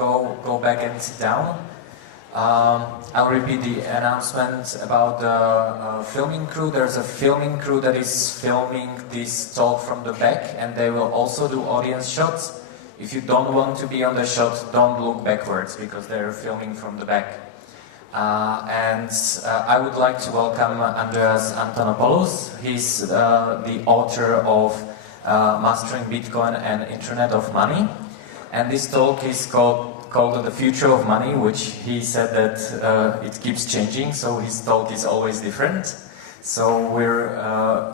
go back and sit down. I'll repeat the announcement about the filming crew. There's a filming crew that is filming this talk from the back, and they will also do audience shots. If you don't want to be on the shot, don't look backwards, because they're filming from the back. I would like to welcome Andreas Antonopoulos. He's the author of Mastering Bitcoin and Internet of Money. And this talk is called The Future of Money, which he said that it keeps changing, so his talk is always different. So we're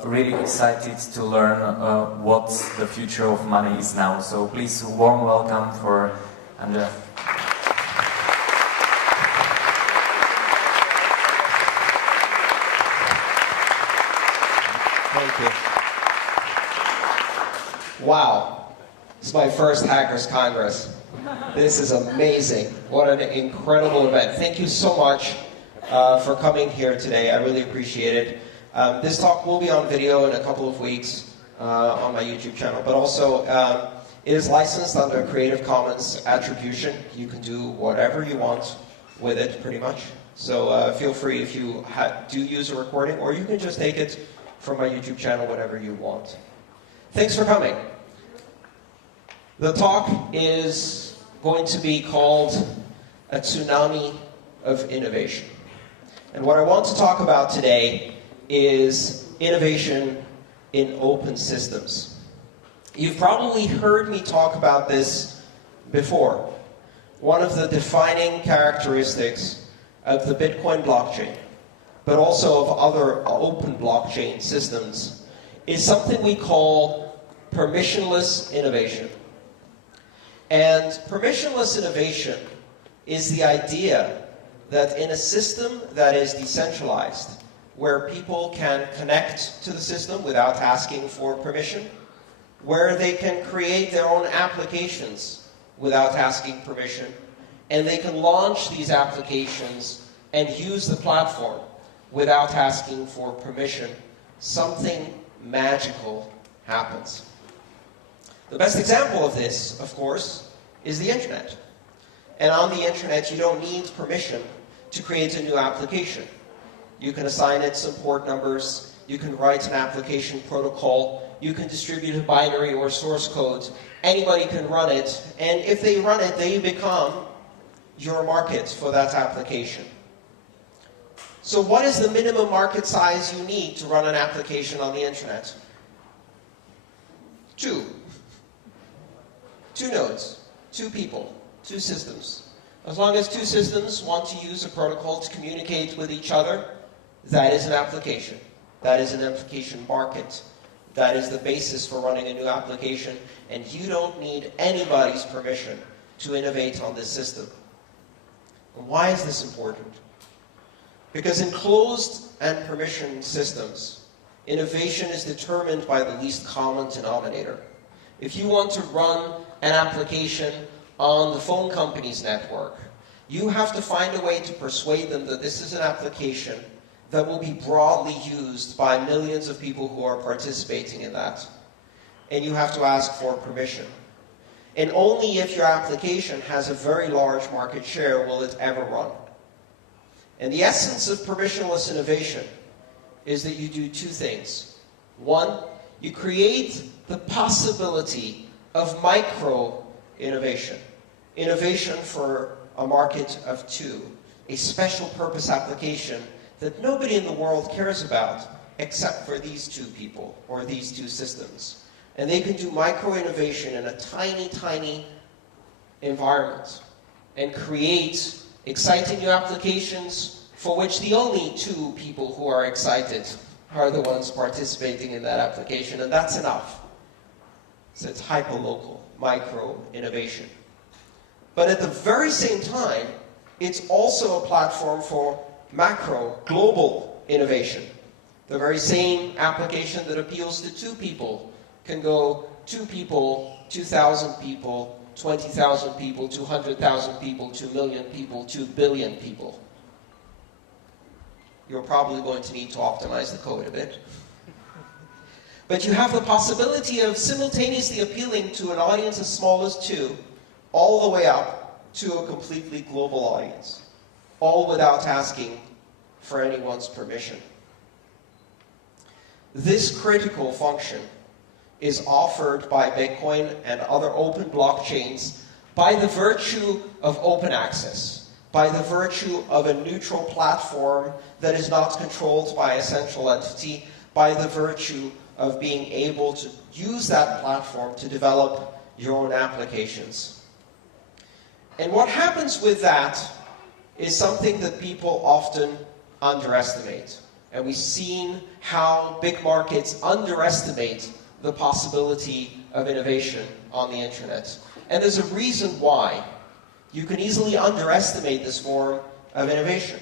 really excited to learn what the future of money is now. So please, warm welcome for Andreas. Thank you. Wow, this is my first Hackers Congress. This is amazing. What an incredible event. Thank you so much for coming here today. I really appreciate it. This talk will be on video in a couple of weeks on my YouTube channel, but also it is licensed under Creative Commons Attribution. You can do whatever you want with it, pretty much. So feel free if you do use a recording, or you can just take it from my YouTube channel, whatever you want. Thanks for coming. The talk is going to be called A Tsunami of Innovation. And what I want to talk about today is innovation in open systems. You've probably heard me talk about this before. One of the defining characteristics of the Bitcoin blockchain, but also of other open blockchain systems, is something we call permissionless innovation. And permissionless innovation is the idea that in a system that is decentralized, where people can connect to the system without asking for permission, where they can create their own applications without asking permission, and they can launch these applications and use the platform without asking for permission, something magical happens. The best example of this, of course, is the internet. And on the internet, you don't need permission to create a new application. You can assign it some port numbers, you can write an application protocol, you can distribute a binary or source code, anybody can run it, and if they run it, they become your market for that application. So what is the minimum market size you need to run an application on the internet? Two nodes, 2 people, 2 systems. As long as 2 systems want to use a protocol to communicate with each other, that is an application. That is an application market. That is the basis for running a new application, and you don't need anybody's permission to innovate on this system. And why is this important? Because in closed and permission systems, innovation is determined by the least common denominator. If you want to run an application on the phone company's network, you have to find a way to persuade them that this is an application that will be broadly used by millions of people who are participating in that. And you have to ask for permission. And only if your application has a very large market share will it ever run. And the essence of permissionless innovation is that you do 2 things. One, you create the possibility of micro-innovation. Innovation for a market of 2. A special purpose application that nobody in the world cares about except for these 2 people or these 2 systems. And they can do micro-innovation in a tiny, tiny environment and create exciting new applications for which the only 2 people who are excited are the ones participating in that application, and that's enough. So it's hyperlocal, micro-innovation. But at the very same time, it's also a platform for macro, global innovation. The very same application that appeals to 2 people can go 2 people, 2,000 people, 20,000 people, 200,000 people, 2 million people, 2 billion people. You're probably going to need to optimize the code a bit. But you have the possibility of simultaneously appealing to an audience as small as 2, all the way up to a completely global audience, all without asking for anyone's permission. This critical function is offered by Bitcoin and other open blockchains by the virtue of open access, by the virtue of a neutral platform that is not controlled by a central entity, by the virtue of being able to use that platform to develop your own applications. And what happens with that is something that people often underestimate. And we've seen how big markets underestimate the possibility of innovation on the internet. And there's a reason why. You can easily underestimate this form of innovation.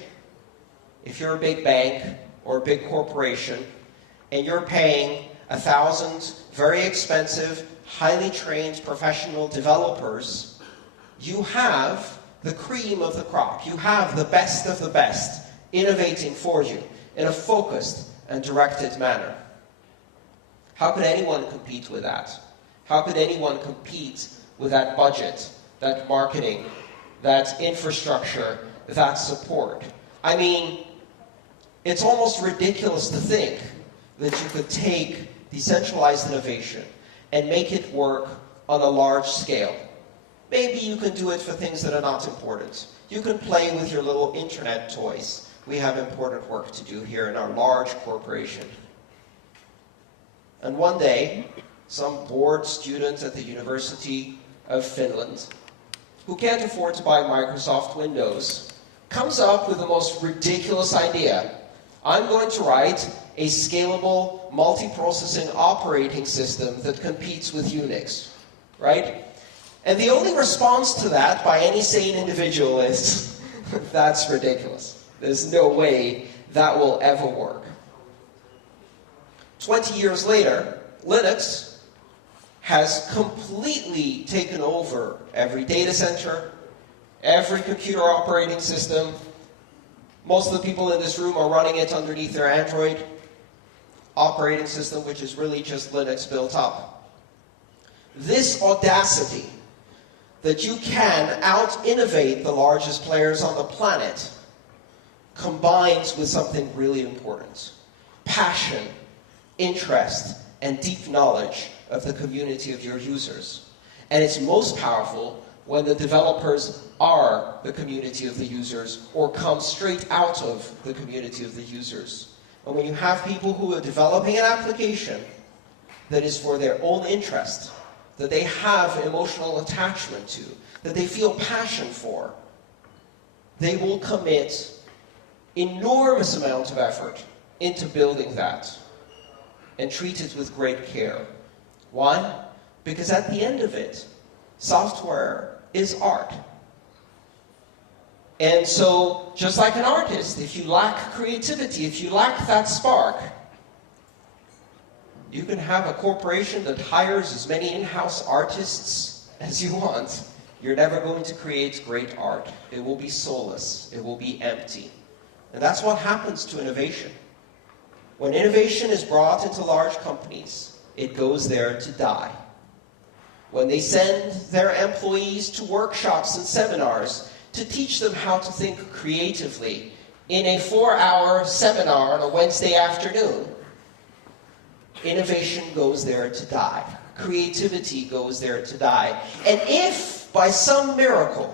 If you're a big bank or a big corporation and you're paying 1,000 very expensive, highly trained professional developers, you have the cream of the crop. You have the best of the best innovating for you in a focused and directed manner. How could anyone compete with that? How could anyone compete with that budget, that marketing, that infrastructure, that support? I mean, it's almost ridiculous to think that you could take decentralized innovation and make it work on a large scale. Maybe you can do it for things that are not important. You can play with your little internet toys. We have important work to do here in our large corporation. And one day, some bored student at the University of Finland, who can't afford to buy Microsoft Windows, comes up with the most ridiculous idea. I'm going to write a scalable, multi-processing operating system that competes with Unix, right? And the only response to that by any sane individual is, that's ridiculous. There's no way that will ever work. 20 years later, Linux has completely taken over every data center, every computer operating system. Most of the people in this room are running it underneath their Android operating system, which is really just Linux built up. This audacity that you can out-innovate the largest players on the planet combines with something really important: passion, interest, and deep knowledge of the community of your users. And it's most powerful when the developers are the community of the users or come straight out of the community of the users. And when you have people who are developing an application that is for their own interest, that they have emotional attachment to, that they feel passion for, they will commit enormous amounts of effort into building that and treat it with great care. Why? Because at the end of it, software is art. And so, just like an artist, if you lack creativity, if you lack that spark, you can have a corporation that hires as many in-house artists as you want. You're never going to create great art. It will be soulless. It will be empty. And that's what happens to innovation. When innovation is brought into large companies, it goes there to die. When they send their employees to workshops and seminars to teach them how to think creatively in a 4-hour seminar on a Wednesday afternoon, innovation goes there to die. Creativity goes there to die. And if, by some miracle,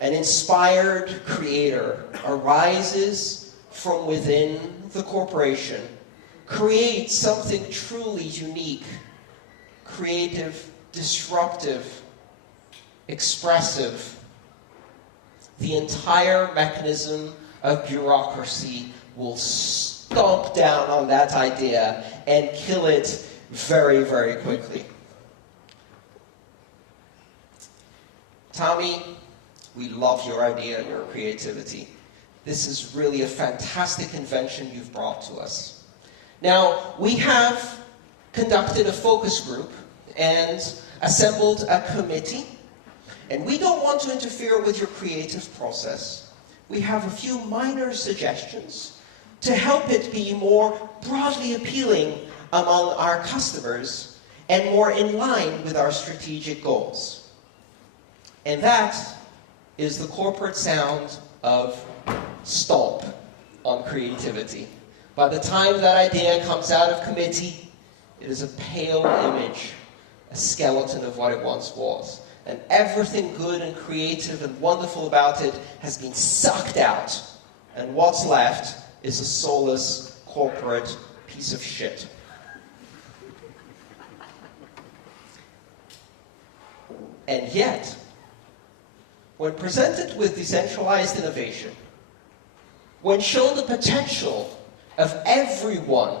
an inspired creator arises from within the corporation, creates something truly unique, creative, disruptive, expressive, the entire mechanism of bureaucracy will stomp down on that idea and kill it very, very quickly. Tommy, we love your idea and your creativity. This is really a fantastic invention you've brought to us. Now, we have conducted a focus group and assembled a committee, and we don't want to interfere with your creative process. We have a few minor suggestions to help it be more broadly appealing among our customers and more in line with our strategic goals. And that is the corporate sound of stomp on creativity. By the time that idea comes out of committee, it is a pale image, a skeleton of what it once was. And everything good and creative and wonderful about it has been sucked out. And what's left is a soulless corporate piece of shit. And yet, when presented with decentralized innovation, when shown the potential of everyone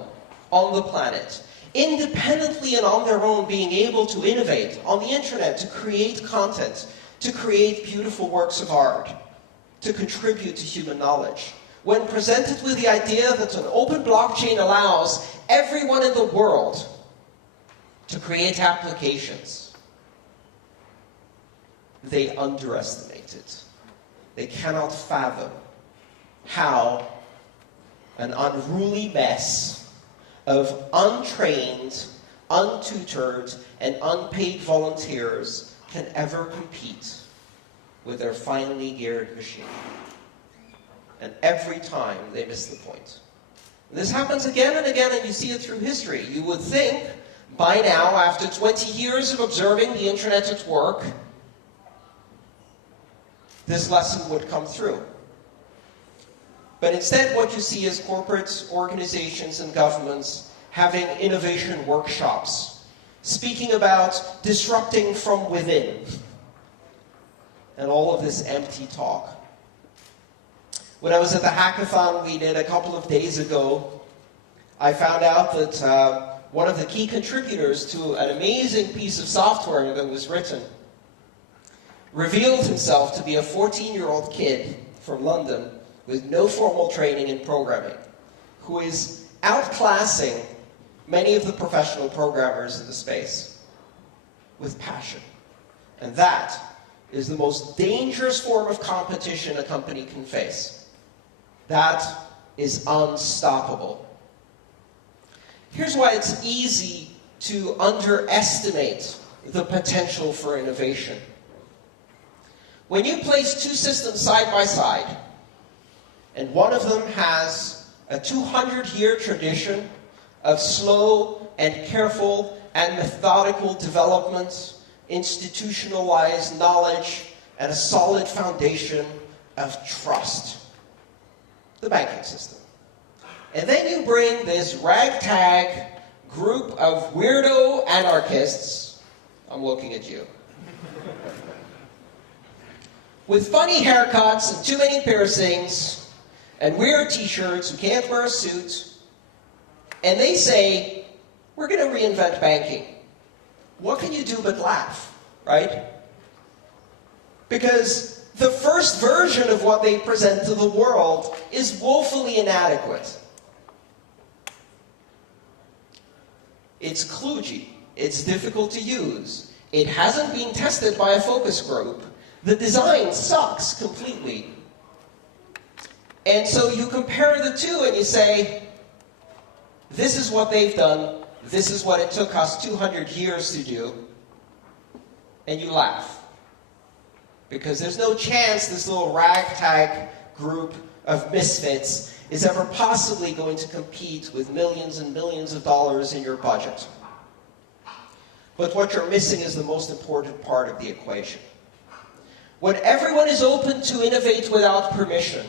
on the planet, independently and on their own being able to innovate on the internet, to create content, to create beautiful works of art, to contribute to human knowledge, when presented with the idea that an open blockchain allows everyone in the world to create applications, they underestimate it. They cannot fathom how an unruly mess of untrained, untutored, and unpaid volunteers can ever compete with their finely geared machine. And every time they miss the point. This happens again and again, and you see it through history. You would think by now, after 20 years of observing the internet at work, this lesson would come through. But instead, what you see is corporate organizations and governments having innovation workshops, speaking about disrupting from within, and all of this empty talk. When I was at the hackathon we did a couple of days ago, I found out that one of the key contributors to an amazing piece of software that was written revealed himself to be a 14-year-old kid from London with no formal training in programming, who is outclassing many of the professional programmers in the space with passion. And that is the most dangerous form of competition a company can face. That is unstoppable. Here's why it's easy to underestimate the potential for innovation. When you place two systems side by side, and one of them has a 200-year tradition of slow and careful and methodical development, institutionalized knowledge, and a solid foundation of trust, the banking system. And then you bring this ragtag group of weirdo anarchists, I'm looking at you, with funny haircuts and too many piercings, and weird t-shirts who can't wear a suit, and they say, we're going to reinvent banking. What can you do but laugh, right? Because the first version of what they present to the world is woefully inadequate. It's kludgy. It's difficult to use. It hasn't been tested by a focus group. The design sucks completely. And so you compare the two and you say, this is what they've done, this is what it took us 200 years to do, and you laugh. Because there's no chance this little ragtag group of misfits is ever possibly going to compete with millions and millions of dollars in your budget. But what you're missing is the most important part of the equation. When everyone is open to innovate without permission,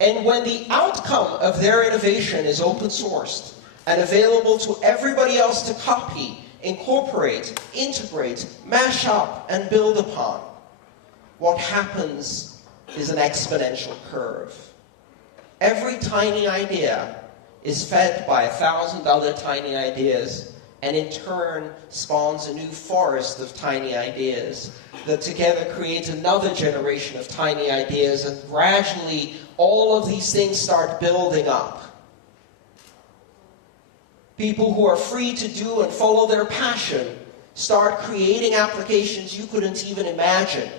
and when the outcome of their innovation is open sourced and available to everybody else to copy, incorporate, integrate, mash up, and build upon, what happens is an exponential curve. Every tiny idea is fed by 1,000 other tiny ideas, and in turn spawns a new forest of tiny ideas that together create another generation of tiny ideas, and gradually all of these things start building up. People who are free to do and follow their passion start creating applications you couldn't even imagine.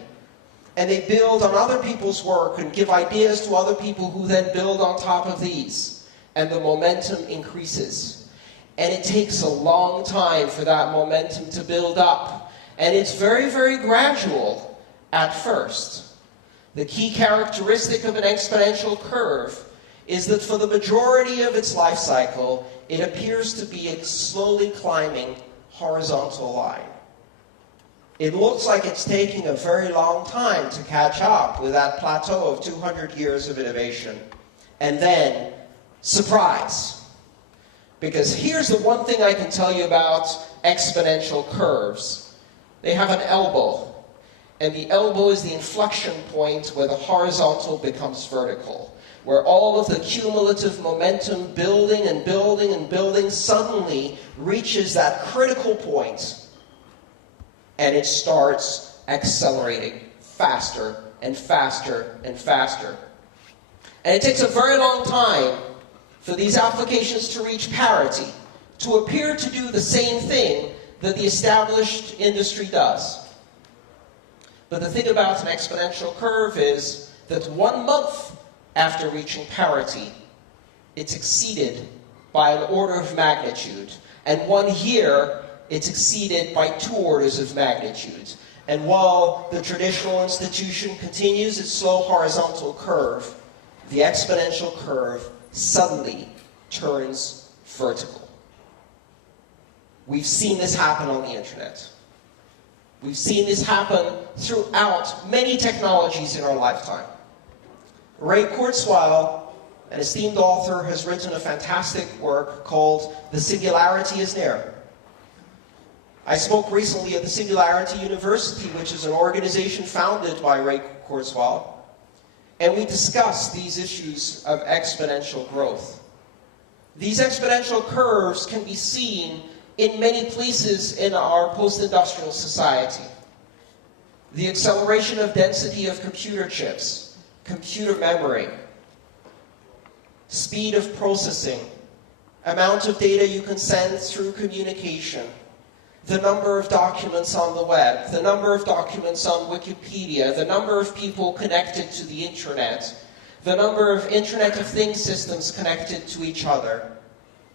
And they build on other people's work and give ideas to other people who then build on top of these. And the momentum increases. And it takes a long time for that momentum to build up. And it's very, very gradual. at first. The key characteristic of an exponential curve is that for the majority of its life cycle, it appears to be a slowly climbing horizontal line. It looks like it's taking a very long time to catch up with that plateau of 200 years of innovation. And then, surprise. Because here's the one thing I can tell you about exponential curves. They have an elbow. And the elbow is the inflection point where the horizontal becomes vertical. Where all of the cumulative momentum building and building and building suddenly reaches that critical point. And it starts accelerating faster and faster and faster. And it takes a very long time for these applications to reach parity, to appear to do the same thing that the established industry does. But the thing about an exponential curve is that 1 month after reaching parity, it's exceeded by an order of magnitude. And 1 year, it's exceeded by 2 orders of magnitude. And while the traditional institution continues its slow horizontal curve, the exponential curve suddenly turns vertical. We've seen this happen on the internet. We've seen this happen throughout many technologies in our lifetime. Ray Kurzweil, an esteemed author, has written a fantastic work called The Singularity is Near. I spoke recently at the Singularity University, which is an organization founded by Ray Kurzweil, and we discussed these issues of exponential growth. These exponential curves can be seen in many places in our post-industrial society. The acceleration of density of computer chips, computer memory, speed of processing, amount of data you can send through communication, the number of documents on the web, the number of documents on Wikipedia, the number of people connected to the internet, the number of Internet of Things systems connected to each other,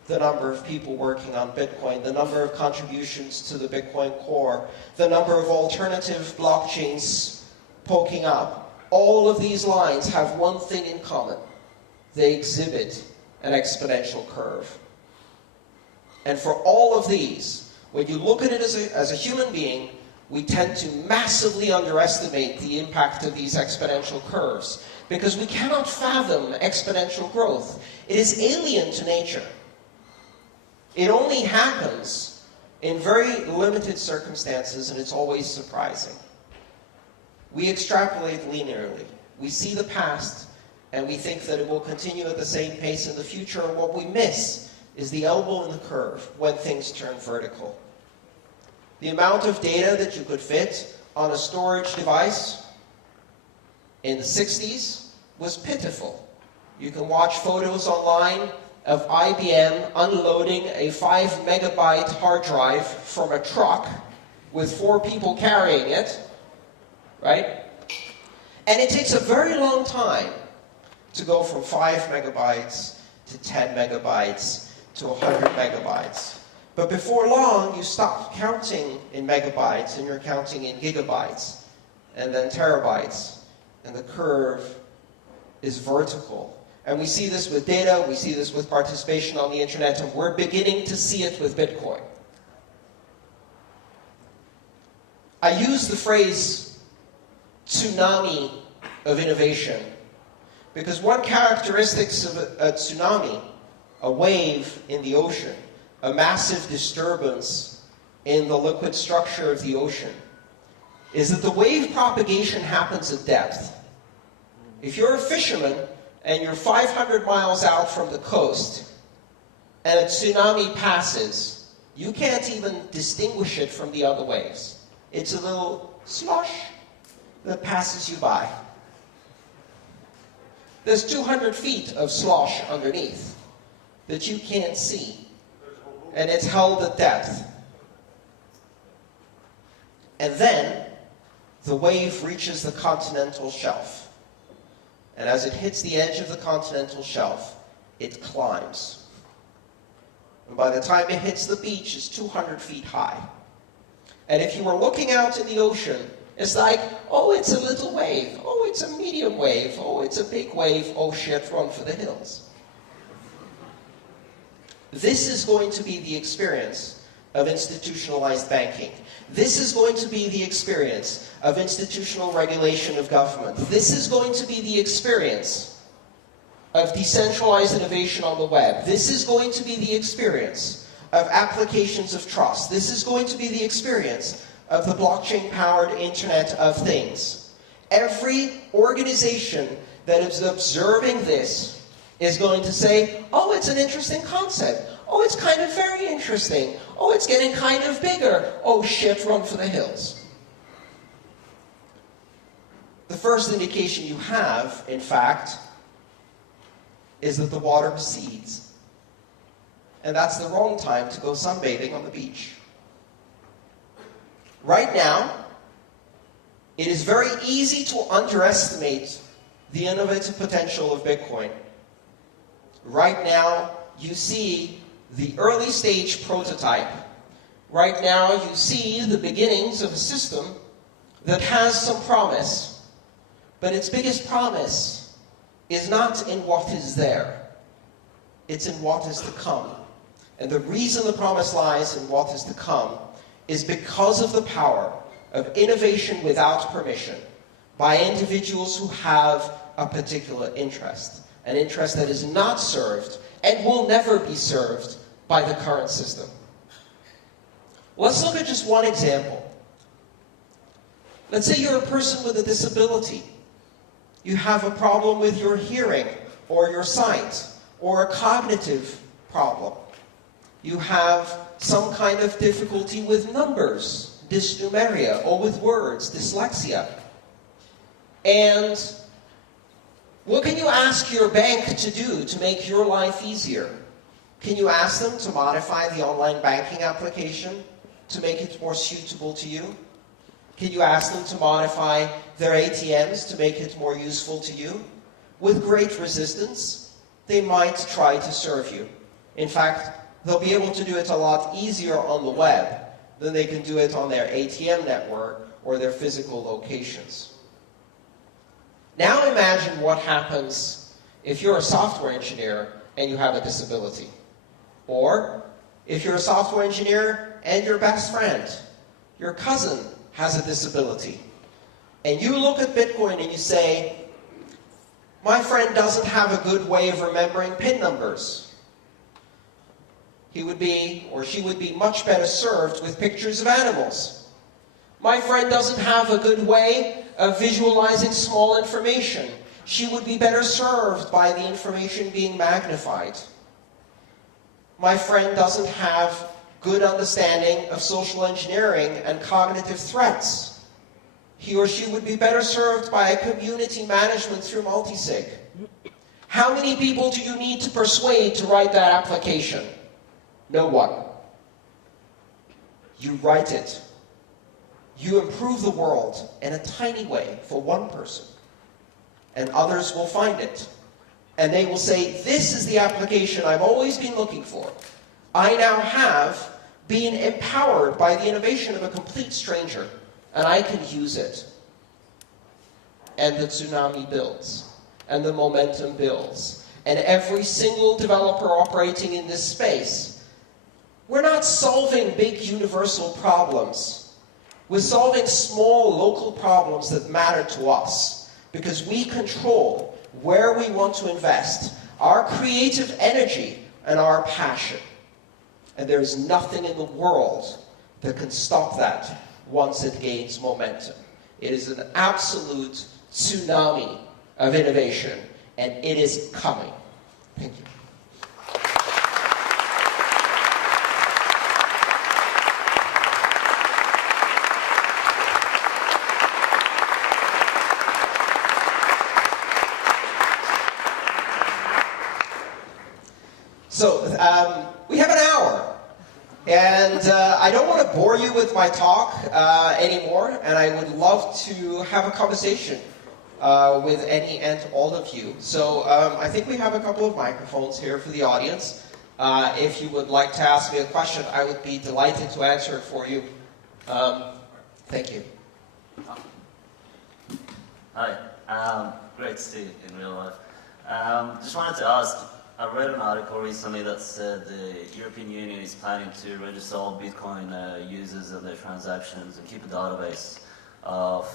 the number of people working on Bitcoin, the number of contributions to the Bitcoin core, the number of alternative blockchains poking up. All of these lines have one thing in common. They exhibit an exponential curve. And for all of these, when you look at it as a human being, we tend to massively underestimate the impact of these exponential curves because we cannot fathom exponential growth. It is alien to nature. It only happens in very limited circumstances, and it's always surprising. We extrapolate linearly. We see the past, and we think that it will continue at the same pace in the future, and what we miss is the elbow in the curve when things turn vertical. The amount of data that you could fit on a storage device in the 60s was pitiful. You can watch photos online of IBM unloading a 5 megabyte hard drive from a truck with 4 people carrying it, right? And it takes a very long time to go from 5 megabytes to 10 megabytes to 100 megabytes. But before long, you stop counting in megabytes and you're counting in gigabytes and then terabytes, and the curve is vertical. And we see this with data, we see this with participation on the internet, and we're beginning to see it with Bitcoin. I use the phrase tsunami of innovation because one characteristic of a tsunami, a wave in the ocean, a massive disturbance in the liquid structure of the ocean, is that the wave propagation happens at depth. If you're a fisherman and you're 500 miles out from the coast, and a tsunami passes, you can't even distinguish it from the other waves. It's a little slosh that passes you by. There's 200 feet of slosh underneath that you can't see, and it's held at depth. And then, the wave reaches the continental shelf. And as it hits the edge of the continental shelf, it climbs. And by the time it hits the beach, it's 200 feet high. And if you were looking out in the ocean It's like, oh, it's a little wave. Oh, it's a medium wave. Oh, it's a big wave. Oh, shit, run for the hills. This is going to be the experience of institutionalized banking. This is going to be the experience of institutional regulation of government. This is going to be the experience of decentralized innovation on the web. This is going to be the experience of applications of trust. This is going to be the experience of the blockchain-powered Internet of Things. Every organization that is observing this is going to say, oh, it's an interesting concept. Oh, it's kind of very interesting. Oh, it's getting kind of bigger. Oh, shit, run for the hills. The first indication you have, in fact, is that the water recedes. And that's the wrong time to go sunbathing on the beach. Right now, it is very easy to underestimate the innovative potential of Bitcoin. Right now, you see the early stage prototype. Right now, you see the beginnings of a system that has some promise, but its biggest promise is not in what is there. It's in what is to come. And the reason the promise lies in what is to come is because of the power of innovation without permission by individuals who have a particular interest, an interest that is not served and will never be served by the current system. Let's look at just one example. Let's say you're a person with a disability. You have a problem with your hearing or your sight or a cognitive problem. You have some kind of difficulty with numbers, dysnumeria, or with words, dyslexia. And what can you ask your bank to do to make your life easier? Can you ask them to modify the online banking application to make it more suitable to you? Can you ask them to modify their ATMs to make it more useful to you? With great resistance, they might try to serve you. In fact, they'll be able to do it a lot easier on the web than they can do it on their ATM network or their physical locations. Now imagine what happens if you're a software engineer and you have a disability. Or if you're a software engineer and your best friend, your cousin, has a disability. And you look at Bitcoin and you say, my friend doesn't have a good way of remembering PIN numbers. He would be, or she would be, much better served with pictures of animals. My friend doesn't have a good way of visualizing small information. She would be better served by the information being magnified. My friend doesn't have good understanding of social engineering and cognitive threats. He or she would be better served by a community management through multisig. How many people do you need to persuade to write that application? No one. You write it. You improve the world in a tiny way for one person. And others will find it. And they will say, this is the application I've always been looking for. I now have been empowered by the innovation of a complete stranger, and I can use it. And the tsunami builds, and the momentum builds. And every single developer operating in this space, we're not solving big universal problems. We're solving small local problems that matter to us, because we control where we want to invest our creative energy and our passion. And there is nothing in the world that can stop that once it gains momentum. It is an absolute tsunami of innovation, and it is coming. Thank you. So, we have an hour, and I don't want to bore you with my talk anymore, and I would love to have a conversation with any and all of you. So, I think we have a couple of microphones here for the audience. If you would like to ask me a question, I would be delighted to answer it for you. Thank you. Hi, great to see you in real life. Just wanted to ask, I read an article recently that said the European Union is planning to register all Bitcoin users and their transactions and keep a database of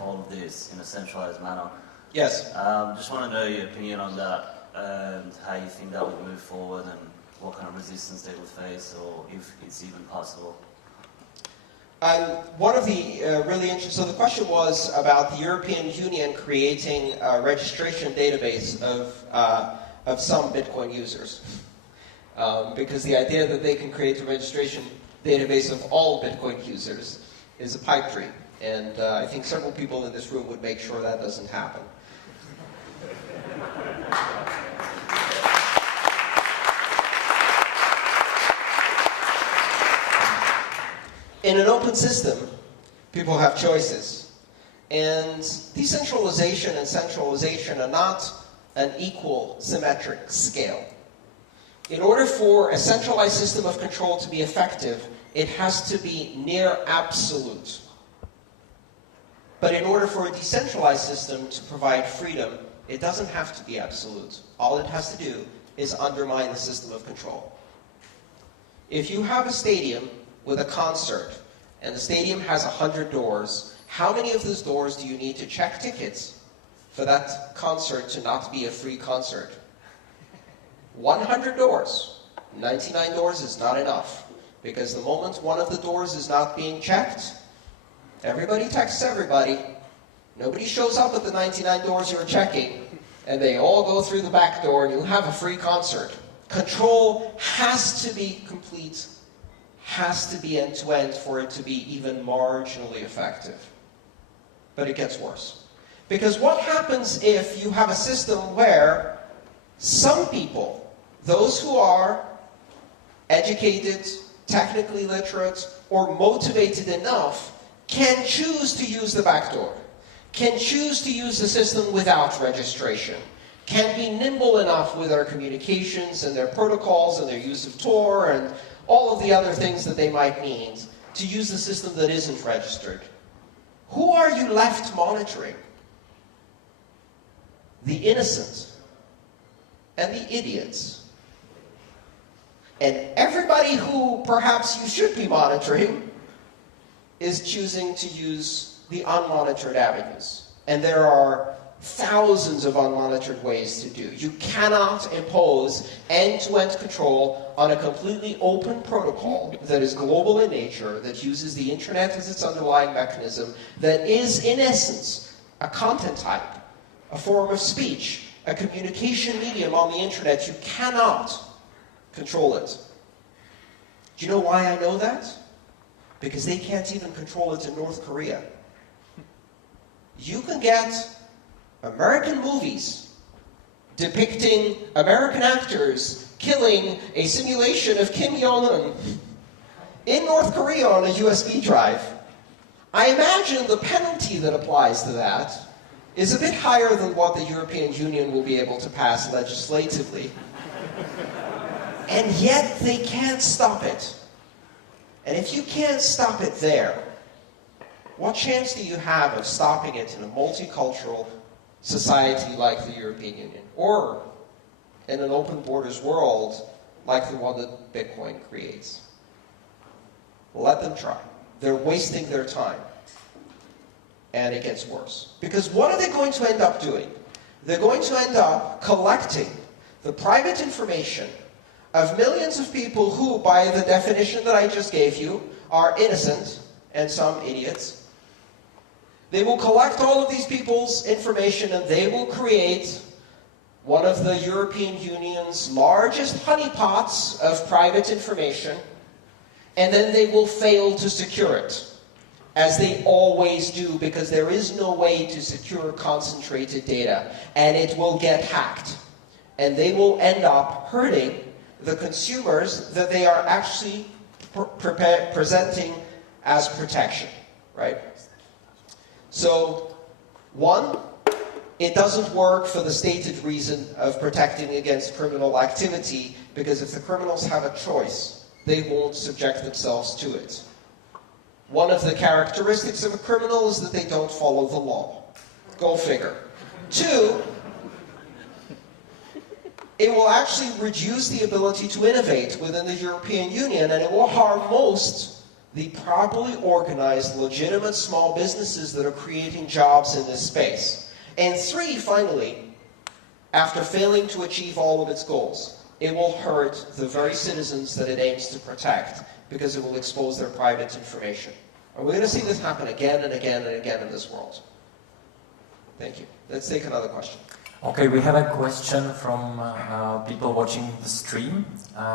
all of this in a centralized manner. Yes. Just want to know your opinion on that and how you think that would move forward and what kind of resistance they would face, or if it's even possible. One of the really interesting, so the question was about the European Union creating a registration database of some Bitcoin users. Because the idea that they can create a registration database of all Bitcoin users is a pipe dream. And I think several people in this room would make sure that doesn't happen. In an open system, people have choices. And decentralization and centralization are not an equal symmetric scale. In order for a centralized system of control to be effective, it has to be near absolute. But in order for a decentralized system to provide freedom, it doesn't have to be absolute. All it has to do is undermine the system of control. If you have a stadium with a concert, and the stadium has 100 doors, how many of those doors do you need to check tickets for that concert to not be a free concert? 100 doors. 99 doors is not enough, because the moment one of the doors is not being checked, everybody texts everybody. Nobody shows up at the 99 doors you're checking, and they all go through the back door, and you have a free concert. Control has to be complete, has to be end-to-end for it to be even marginally effective. But it gets worse. Because what happens if you have a system where some people, those who are educated, technically literate, or motivated enough, can choose to use the back door, can choose to use the system without registration, can be nimble enough with their communications and their protocols and their use of Tor and all of the other things that they might need to use the system that isn't registered. Who are you left monitoring? The innocent and the idiots. And everybody who perhaps you should be monitoring is choosing to use the unmonitored avenues. And there are thousands of unmonitored ways to do. You cannot impose end-to-end control on a completely open protocol that is global in nature, that uses the internet as its underlying mechanism, that is, in essence, a content type, a form of speech, a communication medium on the internet. You cannot control it. Do you know why I know that? Because they can't even control it in North Korea. You can get American movies depicting American actors killing a simulation of Kim Jong-un in North Korea on a USB drive. I imagine the penalty that applies to that is a bit higher than what the European Union will be able to pass legislatively. And yet they can't stop it. And if you can't stop it there, what chance do you have of stopping it in a multicultural society like the European Union, or in an open borders world like the one that Bitcoin creates? Let them try. They're wasting their time. And it gets worse. Because what are they going to end up doing? They're going to end up collecting the private information of millions of people who, by the definition that I just gave you, are innocent and some idiots. They will collect all of these people's information and they will create one of the European Union's largest honeypots of private information, and then they will fail to secure it, as they always do, because there is no way to secure concentrated data, and it will get hacked. And they will end up hurting the consumers that they are actually presenting as protection, right? So, one, it doesn't work for the stated reason of protecting against criminal activity, because if the criminals have a choice, they won't subject themselves to it. One of the characteristics of a criminal is that they don't follow the law. Go figure. 2, it will actually reduce the ability to innovate within the European Union, and it will harm most the properly organized, legitimate small businesses that are creating jobs in this space. And 3, finally, after failing to achieve all of its goals, it will hurt the very citizens that it aims to protect, because it will expose their private information. And we're going to see this happen again and again and again in this world. Thank you. Let's take another question. Okay, we have a question from people watching the stream,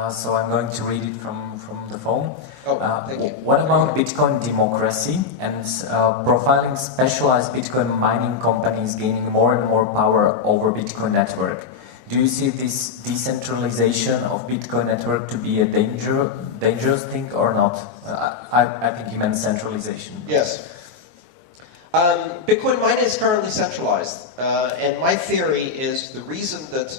so I'm going to read it from the phone. Thank you. What about Bitcoin democracy and profiling specialized Bitcoin mining companies gaining more and more power over Bitcoin network? Do you see this decentralization of Bitcoin network to be a dangerous thing or not? I think he meant centralization. Yes. Bitcoin mining is currently centralized, and my theory is the reason that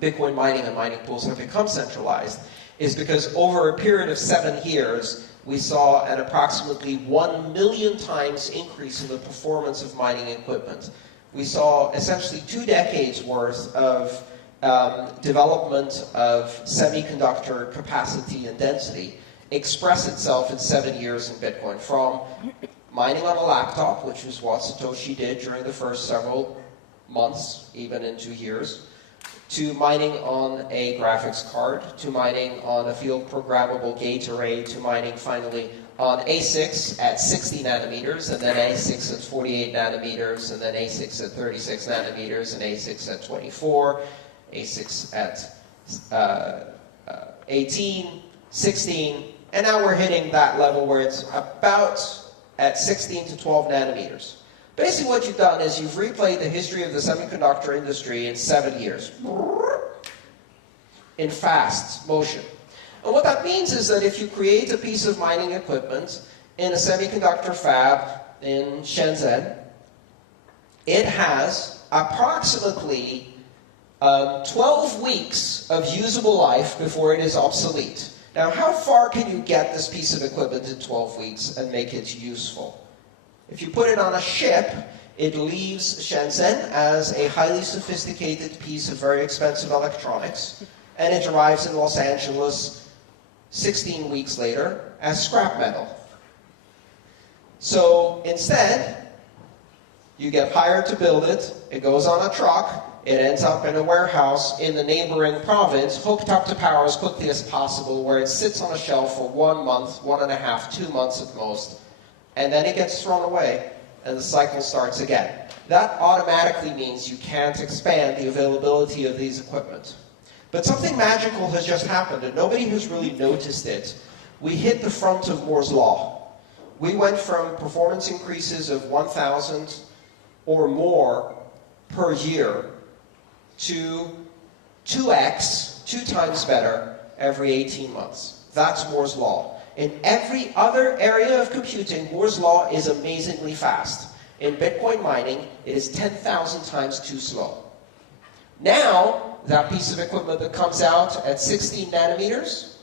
Bitcoin mining and mining pools have become centralized is because over a period of 7 years, we saw an approximately 1 million times increase in the performance of mining equipment. We saw essentially 2 decades worth of development of semiconductor capacity and density express itself in 7 years in Bitcoin, from mining on a laptop, which is what Satoshi did during the first several months, even in 2 years, to mining on a graphics card, to mining on a field programmable gate array, to mining finally on ASICs at 60 nanometers, and then ASICs at 48 nanometers, and then ASICs at 36 nanometers, and ASICs at 24, ASICs at 18, 16, and now we're hitting that level where it's about at 16 to 12 nanometers. Basically what you've done is you've replayed the history of the semiconductor industry in 7 years. In fast motion. And what that means is that if you create a piece of mining equipment in a semiconductor fab in Shenzhen, it has approximately 12 weeks of usable life before it is obsolete. Now, how far can you get this piece of equipment in 12 weeks and make it useful? If you put it on a ship, it leaves Shenzhen as a highly sophisticated piece of very expensive electronics, and it arrives in Los Angeles 16 weeks later as scrap metal. So instead, you get hired to build it, it goes on a truck, it ends up in a warehouse in the neighboring province, hooked up to power as quickly as possible, where it sits on a shelf for 1 month, 1.5, 2 months at most, and then it gets thrown away, and the cycle starts again. That automatically means you can't expand the availability of these equipment. But something magical has just happened, and nobody has really noticed it. We hit the front of Moore's Law. We went from performance increases of 1,000 or more per year to 2x, 2 times better, every 18 months. That's Moore's Law. In every other area of computing, Moore's Law is amazingly fast. In Bitcoin mining, it is 10,000 times too slow. Now, that piece of equipment that comes out at 16 nanometers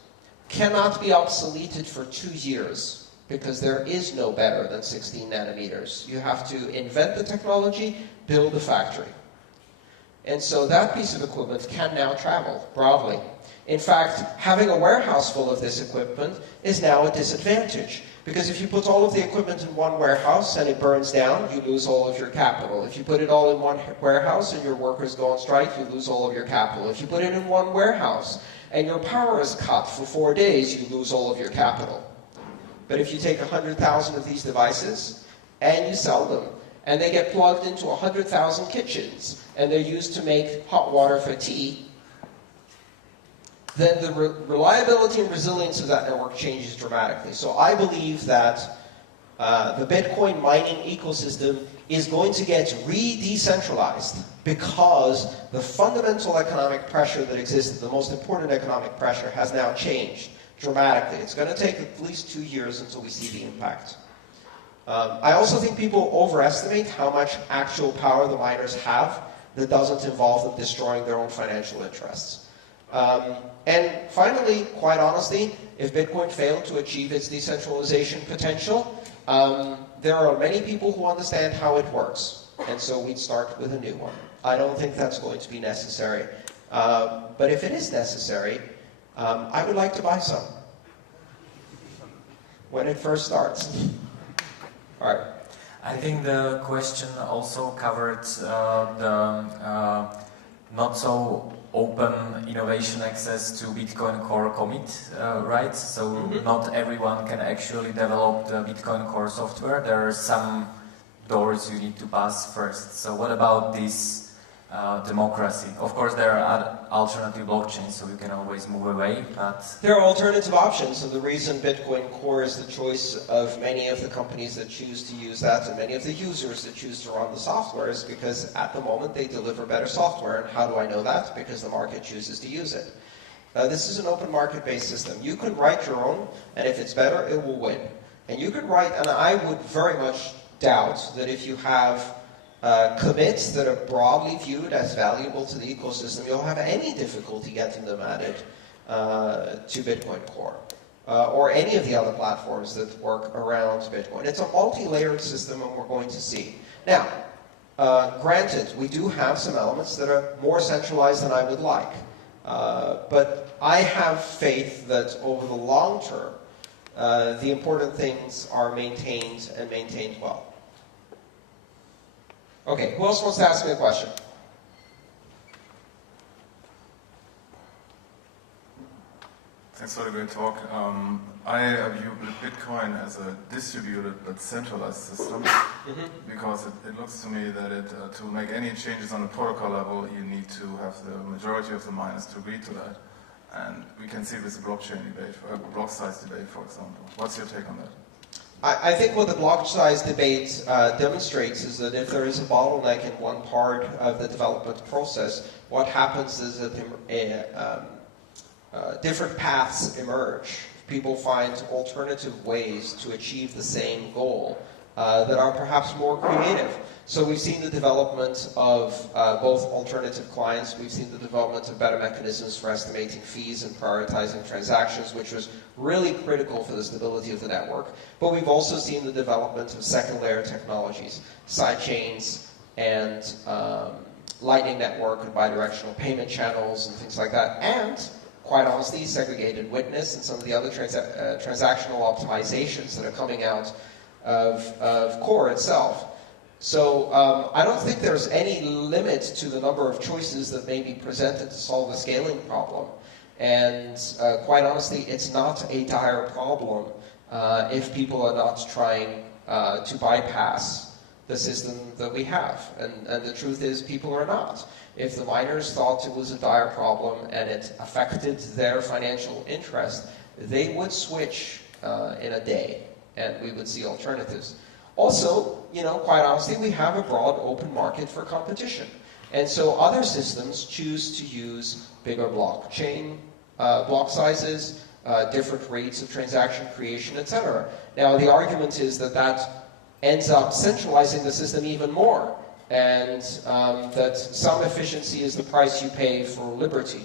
cannot be obsoleted for 2 years, because there is no better than 16 nanometers. You have to invent the technology, build the factory. And so that piece of equipment can now travel broadly. In fact, having a warehouse full of this equipment is now a disadvantage, because if you put all of the equipment in one warehouse and it burns down, you lose all of your capital. If you put it all in one warehouse and your workers go on strike, you lose all of your capital. If you put it in one warehouse and your power is cut for 4 days, you lose all of your capital. But if you take 100,000 of these devices and you sell them, and they get plugged into 100,000 kitchens, and they're used to make hot water for tea, then the reliability and resilience of that network changes dramatically. So I believe that the Bitcoin mining ecosystem is going to get re-decentralized because the fundamental economic pressure that existed, the most important economic pressure, has now changed dramatically. It's going to take at least 2 years until we see the impact. I also think people overestimate how much actual power the miners have that doesn't involve them destroying their own financial interests. And finally, quite honestly, if Bitcoin failed to achieve its decentralization potential, there are many people who understand how it works. And so we'd start with a new one. I don't think that's going to be necessary. But if it is necessary, I would like to buy some when it first starts. All right. I think the question also covered the not so open innovation access to Bitcoin Core commit, right? So not everyone can actually develop the Bitcoin Core software. There are some doors you need to pass first. So what about this democracy? Of course, there are alternative blockchains, so you can always move away, but... There are alternative options, and the reason Bitcoin Core is the choice of many of the companies that choose to use that and many of the users that choose to run the software is because at the moment they deliver better software. And how do I know that? Because the market chooses to use it. This is an open market-based system. You can write your own, and if it's better, it will win. And you can write, and I would very much doubt that if you have commits that are broadly viewed as valuable to the ecosystem, you'll have any difficulty getting them added to Bitcoin Core or any of the other platforms that work around Bitcoin. It's a multi-layered system, and we're going to see. Now, granted, we do have some elements that are more centralized than I would like, but I have faith that over the long term, the important things are maintained and maintained well. Okay, who else wants to ask me a question? Thanks for the great talk. I view Bitcoin as a distributed but centralized system because it looks to me that to make any changes on the protocol level, you need to have the majority of the miners to agree to that. And we can see this blockchain debate, block size debate, for example. What's your take on that? I think what the block size debate demonstrates is that if there is a bottleneck in one part of the development process, what happens is that different paths emerge. People find alternative ways to achieve the same goal that are perhaps more creative. So we've seen the development of both alternative clients. We've seen the development of better mechanisms for estimating fees and prioritizing transactions, which was really critical for the stability of the network. But we've also seen the development of second layer technologies, sidechains and Lightning Network and bidirectional payment channels and things like that. And quite honestly, segregated witness and some of the other transactional optimizations that are coming out of Core itself. So I don't think there's any limit to the number of choices that may be presented to solve the scaling problem. And quite honestly, it's not a dire problem if people are not trying to bypass the system that we have. And the truth is, people are not. If the miners thought it was a dire problem and it affected their financial interest, they would switch in a day, and we would see alternatives. Also, quite honestly, we have a broad open market for competition. And so other systems choose to use bigger blockchain block sizes, different rates of transaction creation, etc. Now, the argument is that that ends up centralizing the system even more, and that some efficiency is the price you pay for liberty.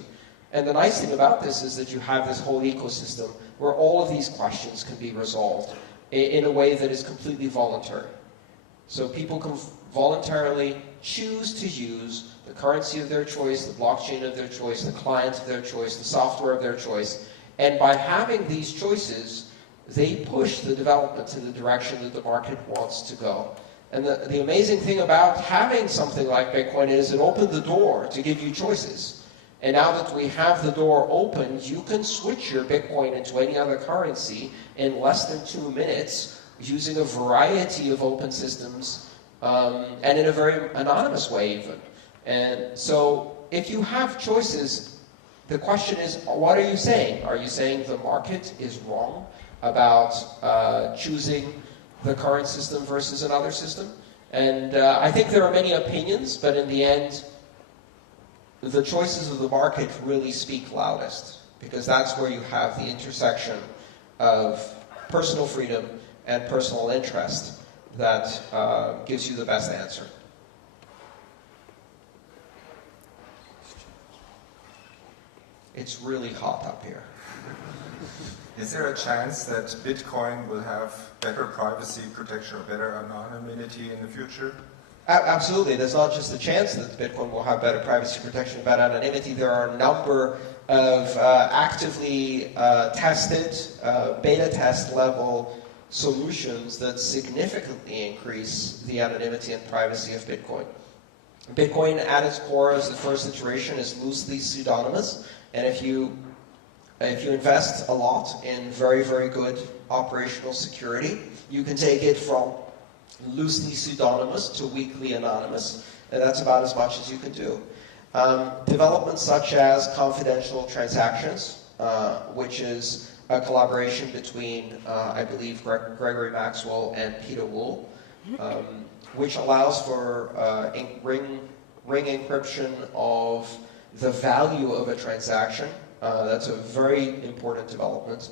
And the nice thing about this is that you have this whole ecosystem where all of these questions can be resolved in a way that is completely voluntary. So people can voluntarily choose to use the currency of their choice, the blockchain of their choice, the client of their choice, the software of their choice. And by having these choices, they push the development in the direction that the market wants to go. And the amazing thing about having something like Bitcoin is it opened the door to give you choices. And now that we have the door open, you can switch your Bitcoin into any other currency in less than 2 minutes using a variety of open systems and in a very anonymous way even. And so if you have choices, the question is, what are you saying? Are you saying the market is wrong about choosing the current system versus another system? And I think there are many opinions, but in the end, the choices of the market really speak loudest, because that's where you have the intersection of personal freedom and personal interest that gives you the best answer. It's really hot up here. Is there a chance that Bitcoin will have better privacy protection or better anonymity in the future? Absolutely. There's not just a chance that Bitcoin will have better privacy protection, better anonymity. There are a number of actively tested, beta test level solutions that significantly increase the anonymity and privacy of Bitcoin. Bitcoin at its core as the first iteration is loosely pseudonymous, and if you invest a lot in very, very good operational security, you can take it from loosely pseudonymous to weakly anonymous, and that's about as much as you can do. Developments such as confidential transactions, which is a collaboration between, I believe, Gregory Maxwell and Peter Wool, which allows for ring encryption of the value of a transaction. That's a very important development.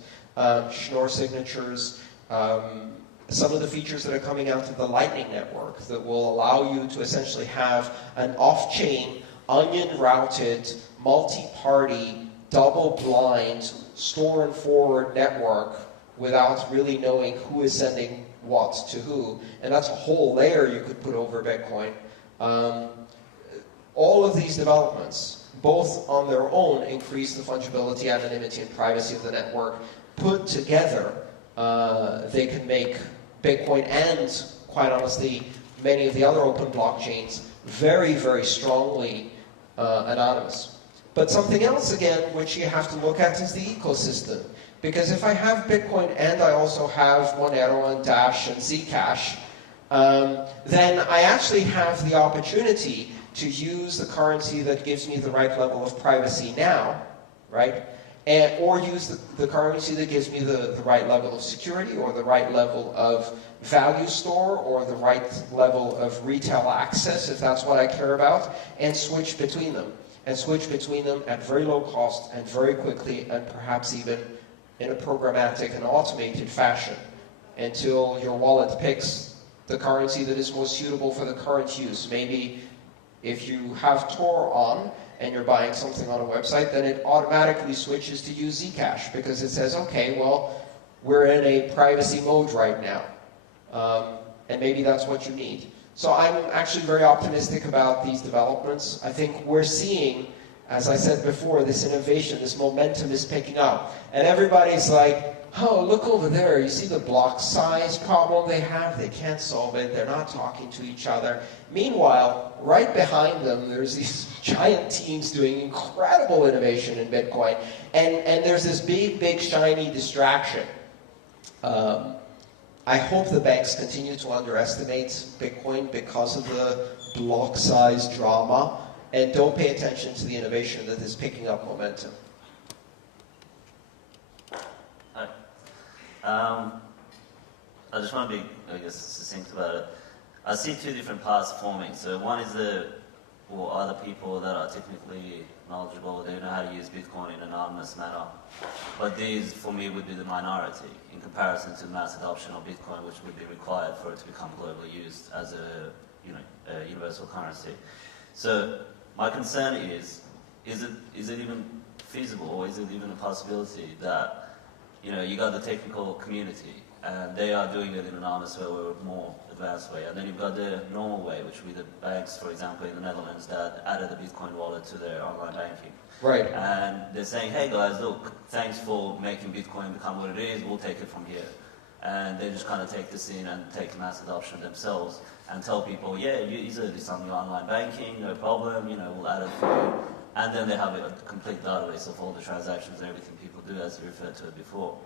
Schnorr signatures, some of the features that are coming out of the Lightning Network that will allow you to essentially have an off-chain, onion-routed, multi-party, double-blind, store and forward network without really knowing who is sending what to who. And that's a whole layer you could put over Bitcoin. All of these developments, both on their own, increase the fungibility, anonymity, and privacy of the network. Put together, they can make Bitcoin and, quite honestly, many of the other open blockchains very, very strongly anonymous. But something else, again, which you have to look at is the ecosystem. Because if I have Bitcoin and I also have Monero and Dash and Zcash, then I actually have the opportunity to use the currency that gives me the right level of privacy now, right? Or use the currency that gives me the right level of security or the right level of value store or the right level of retail access, if that's what I care about, and switch between them. And switch between them at very low cost and very quickly and perhaps even in a programmatic and automated fashion until your wallet picks the currency that is most suitable for the current use. Maybe if you have Tor on and you're buying something on a website, then it automatically switches to use Zcash because it says, okay, well, we're in a privacy mode right now. And maybe that's what you need. So I'm actually very optimistic about these developments. I think we're seeing, as I said before, this innovation, this momentum is picking up. And everybody's like, oh, look over there. You see the block size problem they have? They can't solve it. They're not talking to each other. Meanwhile, right behind them, there's these giant teams doing incredible innovation in Bitcoin. And there's this big, big, shiny distraction. I hope the banks continue to underestimate Bitcoin because of the block size drama and don't pay attention to the innovation that is picking up momentum. Hi. I just want to be, I guess, succinct about it. I see two different paths forming. So one is other people that are technically knowledgeable, they know how to use Bitcoin in an anonymous manner. But these, for me, would be the minority in comparison to mass adoption of Bitcoin, which would be required for it to become globally used as a universal currency. So my concern is it even feasible, or is it even a possibility that you got the technical community and they are doing it in an anonymous way or a more advanced way, and then you've got the normal way, which would be the banks, for example, in the Netherlands that added the Bitcoin wallet to their online banking. Right. And they're saying, hey guys, look, thanks for making Bitcoin become what it is, we'll take it from here. And they just kind of take this in and take mass adoption themselves and tell people, yeah, you easily do some online banking, no problem, we'll add it for you. And then they have a complete database of all the transactions and everything people do, as you referred to it before.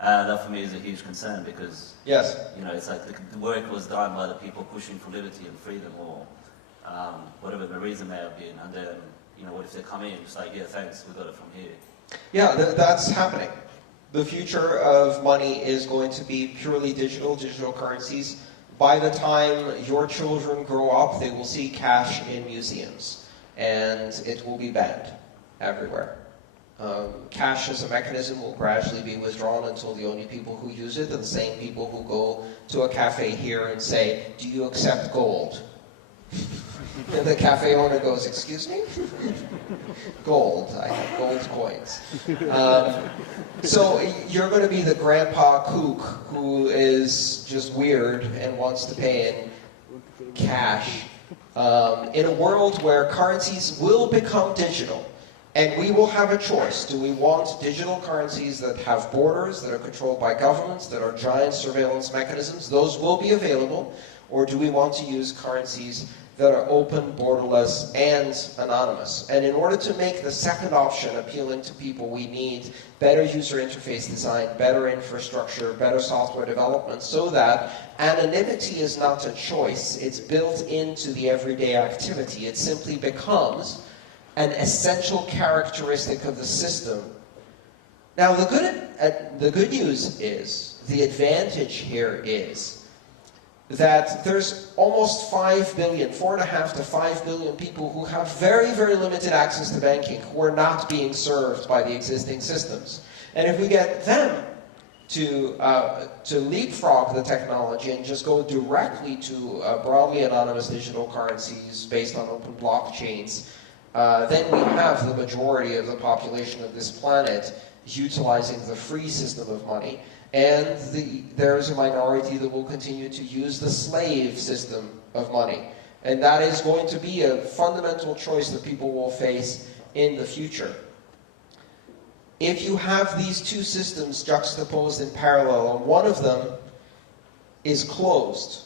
And that for me is a huge concern because, yes, it's like the work was done by the people pushing for liberty and freedom or whatever the reason may have been. And then, what if they come in just like, yeah, thanks, we got it from here. Yeah, that's happening. The future of money is going to be purely digital currencies. By the time your children grow up, they will see cash in museums, and it will be banned everywhere. Cash as a mechanism will gradually be withdrawn until the only people who use it are the same people who go to a cafe here and say, do you accept gold? And the cafe owner goes, excuse me? Gold. I have gold coins. So you're going to be the grandpa kook who is just weird and wants to pay in cash. In a world where currencies will become digital, and we will have a choice. Do we want digital currencies that have borders, that are controlled by governments, that are giant surveillance mechanisms? Those will be available. Or do we want to use currencies that are open, borderless, and anonymous? And in order to make the second option appealing to people, we need better user interface design, better infrastructure, better software development, so that anonymity is not a choice. It's built into the everyday activity. It simply becomes an essential characteristic of the system. Now, the good news is, the advantage here is, that there's almost 5 billion, 4.5 to 5 billion people who have very, very limited access to banking, who are not being served by the existing systems. And if we get them to leapfrog the technology and just go directly to broadly anonymous digital currencies based on open blockchains, then we have the majority of the population of this planet utilizing the free system of money. And there's a minority that will continue to use the slave system of money. And that is going to be a fundamental choice that people will face in the future. If you have these two systems juxtaposed in parallel, and one of them is closed,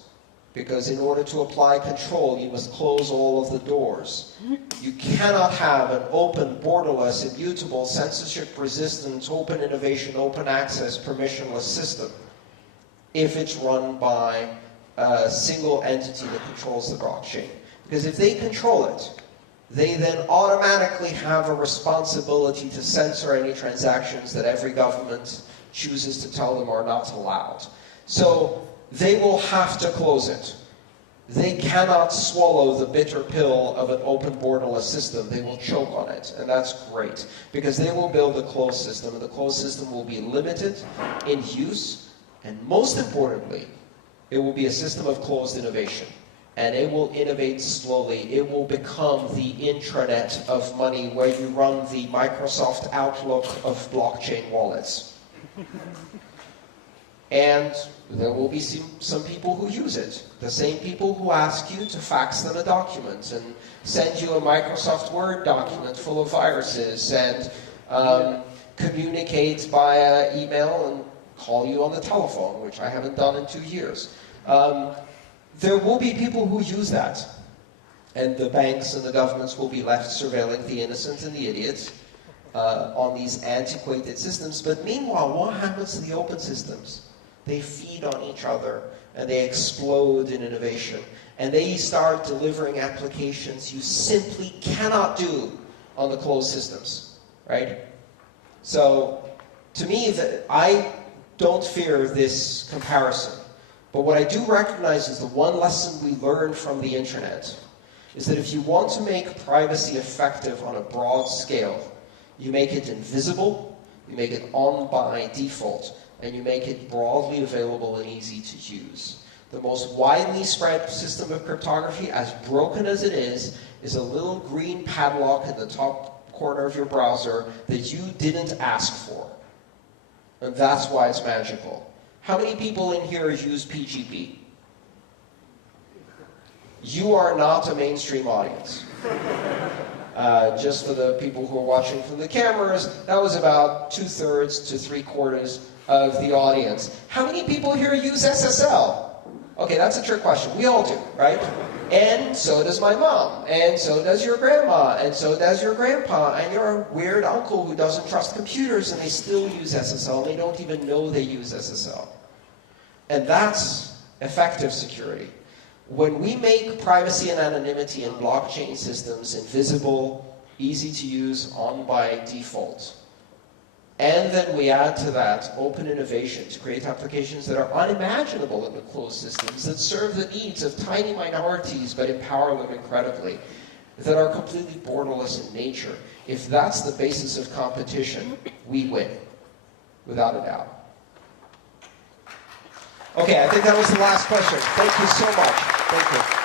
because in order to apply control, you must close all of the doors. You cannot have an open, borderless, immutable, censorship-resistant, open innovation, open access, permissionless system if it's run by a single entity that controls the blockchain. Because if they control it, they then automatically have a responsibility to censor any transactions that every government chooses to tell them are not allowed. So they will have to close it. They cannot swallow the bitter pill of an open borderless system. They will choke on it, and that's great, because they will build a closed system, and the closed system will be limited in use, and most importantly, it will be a system of closed innovation, and it will innovate slowly. It will become the intranet of money, where you run the Microsoft Outlook of blockchain wallets. And there will be some people who use it. The same people who ask you to fax them a document and send you a Microsoft Word document full of viruses and communicate via email and call you on the telephone, which I haven't done in 2 years. There will be people who use that. And the banks and the governments will be left surveilling the innocent and the idiots on these antiquated systems. But meanwhile, what happens to the open systems? They feed on each other, and they explode in innovation. And they start delivering applications you simply cannot do on the closed systems, right? So, to me, I don't fear this comparison. But what I do recognize is the one lesson we learned from the internet is that if you want to make privacy effective on a broad scale, you make it invisible, you make it on by default, and you make it broadly available and easy to use. The most widely spread system of cryptography, as broken as it is a little green padlock in the top corner of your browser that you didn't ask for. And that's why it's magical. How many people in here use PGP? You are not a mainstream audience. Just for the people who are watching from the cameras, that was about 2/3 to 3/4 of the audience. How many people here use SSL? Okay, that's a trick question. We all do, right? And so does my mom, and so does your grandma, and so does your grandpa, and your weird uncle who doesn't trust computers and they still use SSL. They don't even know they use SSL. And that's effective security. When we make privacy and anonymity in blockchain systems invisible, easy to use, on by default, and then we add to that open innovation to create applications that are unimaginable in the closed systems, that serve the needs of tiny minorities but empower them incredibly, that are completely borderless in nature. If that's the basis of competition, we win, without a doubt. Okay, I think that was the last question. Thank you so much. Thank you.